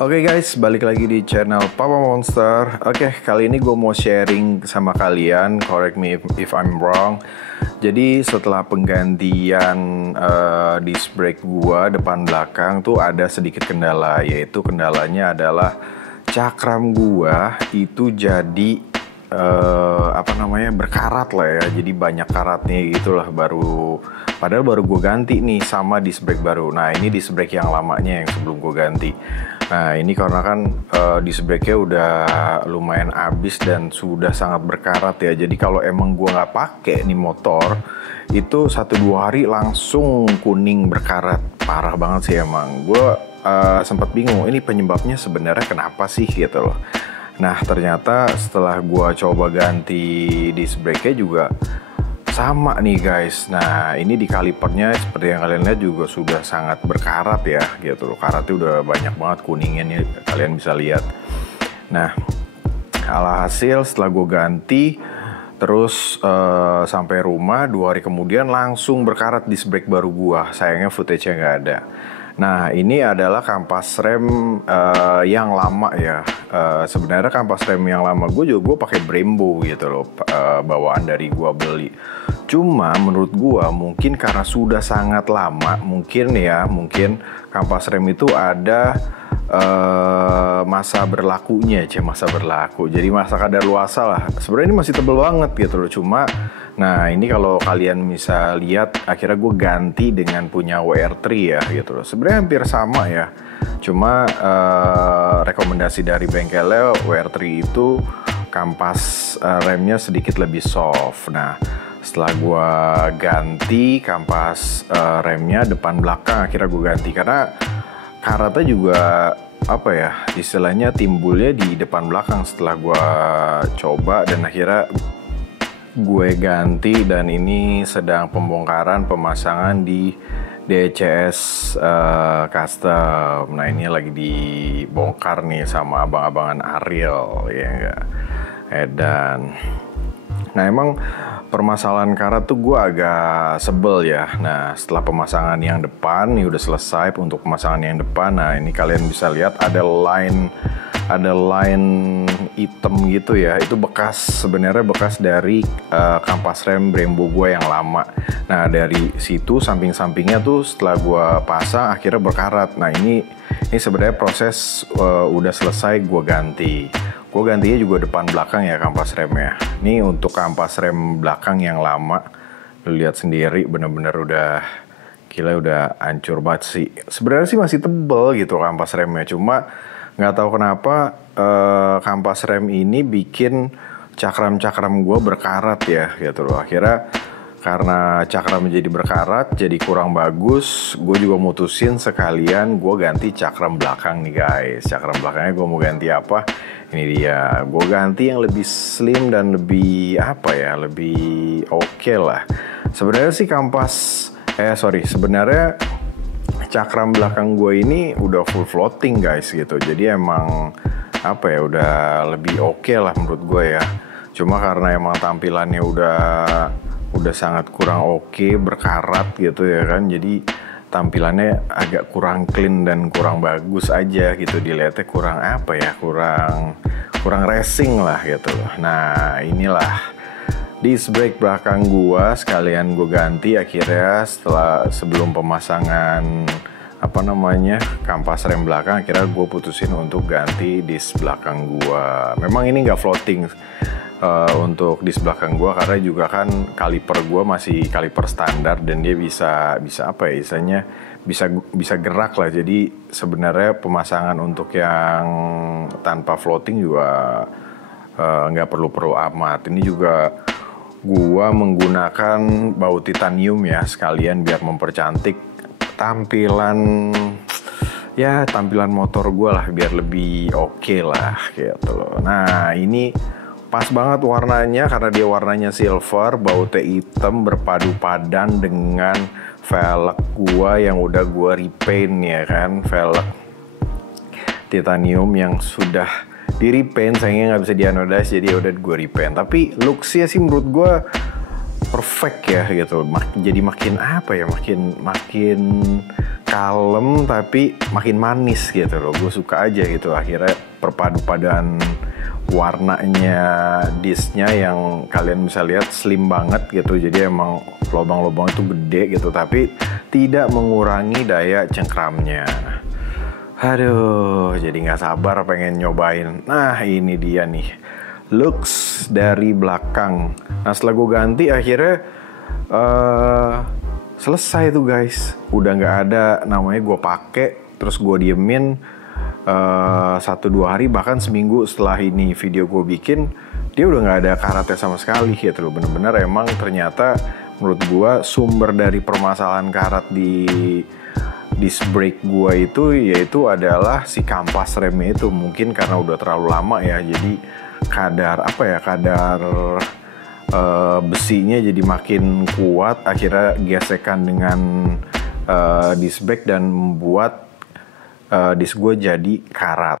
Oke guys, balik lagi di channel Papa Monster. Oke, kali ini gue mau sharing sama kalian, correct me if I'm wrong. Jadi setelah penggantian disc brake gue depan belakang tuh ada sedikit kendala, yaitu kendalanya adalah cakram gue itu jadi berkarat lah ya. Jadi banyak karatnya gitulah, padahal baru gue ganti nih sama disc brake baru. Nah ini disc brake yang lamanya yang sebelum gue ganti. Nah ini karena kan disc brake-nya udah lumayan habis dan sudah sangat berkarat ya. Jadi kalau emang gue nggak pakai nih motor, itu 1-2 hari langsung kuning berkarat. Parah banget sih emang. Gue sempat bingung ini penyebabnya sebenarnya kenapa sih gitu loh. Nah ternyata setelah gue coba ganti disc brake-nya juga sama nih guys. Nah ini di kalipernya seperti yang kalian lihat juga sudah sangat berkarat ya gitu loh. Karatnya udah banyak banget kuningnya nih, kalian bisa lihat. Nah alhasil setelah gue ganti terus sampai rumah 2 hari kemudian langsung berkarat disc brake baru gue. Sayangnya footage-nya nggak ada. Nah ini adalah kampas rem yang lama ya. Sebenarnya kampas rem yang lama gue pakai Brembo gitu loh, bawaan dari gue beli. Cuma menurut gue mungkin karena sudah sangat lama, mungkin kampas rem itu ada masa berlakunya, masa berlaku. Jadi masa kadaluarsa lah. Sebenarnya ini masih tebel banget gitu loh. Cuma nah ini kalau kalian bisa lihat, akhirnya gue ganti dengan punya WR3 ya gitu loh. Sebenarnya hampir sama ya. Cuma rekomendasi dari bengkelnya WR3 itu kampas remnya sedikit lebih soft. Nah setelah gue ganti kampas remnya depan belakang, akhirnya gue ganti karena karatnya juga istilahnya timbulnya di depan belakang setelah gue coba, dan akhirnya gue ganti. Dan ini sedang pembongkaran pemasangan di DCS Custom. Nah ini lagi dibongkar nih sama abang-abangan Ariel ya enggak. Dan nah emang permasalahan karat tuh gue agak sebel ya. Nah setelah pemasangan yang depan nih udah selesai untuk pemasangan yang depan. Nah ini kalian bisa lihat ada line hitam gitu ya. Itu sebenarnya bekas dari kampas rem Brembo gue yang lama. Nah dari situ samping-sampingnya tuh setelah gue pasang akhirnya berkarat. Nah ini sebenarnya proses udah selesai gue ganti. Gue gantinya juga depan belakang ya kampas remnya. Ini untuk kampas rem belakang yang lama, lu lihat sendiri bener-bener udah gila, udah hancur banget sih. Sebenarnya sih masih tebel gitu kampas remnya, cuma nggak tahu kenapa kampas rem ini bikin cakram-cakram gue berkarat ya gitu loh. Akhirnya karena cakram jadi berkarat, jadi kurang bagus, gue juga mutusin sekalian gue ganti cakram belakang nih guys. Cakram belakangnya gue mau ganti apa? Ini dia, gue ganti yang lebih slim dan lebih lebih oke lah. Sebenarnya sih sebenarnya cakram belakang gue ini udah full floating guys gitu. Jadi emang udah lebih oke lah menurut gue ya. Cuma karena emang tampilannya udah sangat kurang oke, berkarat gitu ya kan. Jadi tampilannya agak kurang clean dan kurang bagus aja gitu, dilihatnya kurang racing lah gitu loh. Nah inilah disc brake belakang gua sekalian gue ganti akhirnya sebelum pemasangan kampas rem belakang. Akhirnya gue putusin untuk ganti disc belakang gua. Memang ini nggak floating untuk disc belakang gue karena juga kan kaliper gue masih kaliper standar dan dia bisa gerak lah. Jadi sebenarnya pemasangan untuk yang tanpa floating juga nggak perlu amat. Ini juga gue menggunakan baut titanium ya sekalian biar mempercantik tampilan motor gue lah, biar lebih oke lah gitu loh. Nah ini pas banget warnanya karena dia warnanya silver, bautnya hitam, berpadu padan dengan velg gua yang udah gua repaint ya kan, velg titanium yang sudah di repaint, sayangnya nggak bisa dianodise jadi udah gua repaint. Tapi looksnya sih menurut gua perfect ya gitu. Jadi makin kalem tapi makin manis gitu loh. Gue suka aja gitu, akhirnya perpadu-padan warnanya disnya yang kalian bisa lihat slim banget gitu, jadi emang lubang-lubang itu gede gitu, tapi tidak mengurangi daya cengkramnya. Aduh, jadi nggak sabar pengen nyobain. Nah ini dia nih, looks dari belakang. Nah setelah gue ganti akhirnya selesai tuh guys. Udah nggak ada namanya gue pakai, terus gue diemin 1-2 hari, bahkan seminggu setelah ini video gue bikin, dia udah nggak ada karatnya sama sekali gitu loh. Bener-bener emang ternyata menurut gue sumber dari permasalahan karat di disc brake gue itu yaitu adalah si kampas remnya itu. Mungkin karena udah terlalu lama ya, jadi kadar besinya jadi makin kuat, akhirnya gesekan dengan disc brake dan membuat disc gue jadi karat.